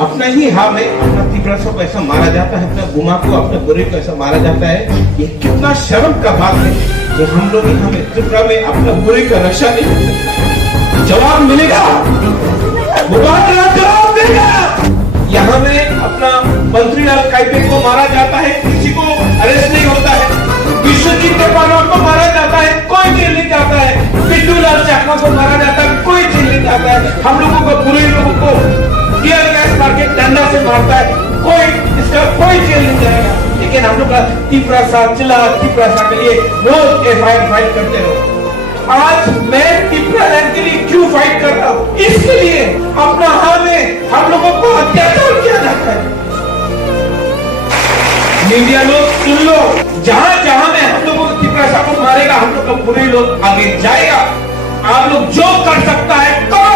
अपना ही हाँ में अपना तीव्रता को ऐसा मारा जाता है, अपना गुमा को अपने बुरे को ऐसा मारा जाता है। ये कितना शर्म का बात है कि हम लोग यहाँ में त्रिपुरा में अपना बुरे का रक्षा नहीं करते। जवाब मिलेगा, जवाब देगा। यहाँ में अपना मंत्री लाल काइपे को मारा जाता है, किसी को अरेस्ट नहीं होता है। विश्वजीत नेपाल को मारा जाता है, कोई जेल नहीं जाता है। पिंटू लाल चाकमा को मारा जाता है, कोई जेल नहीं जाता है। हम लोगों को, बुरे लोगों को टीयर गैस मार के डंडा से मारता है, इसका कोई जेल नहीं जाएगा। लेकिन हम लोग तीव्रता के लिए रोज एफआईआर फाइल करते रहो। आज मैं तीव्रा लैंड के लिए क्यों फाइट कर रहा हूँ? इसके लिए अपना हाँ में हम लोगों को अत्याचार किया जाता है। मीडिया लोग सुन लो, जहां जहां में हम लोगों को तीव्रता को मारेगा, हम लोग का बुरे लोग आगे जाएगा। आप लोग जो कर सकता है करो।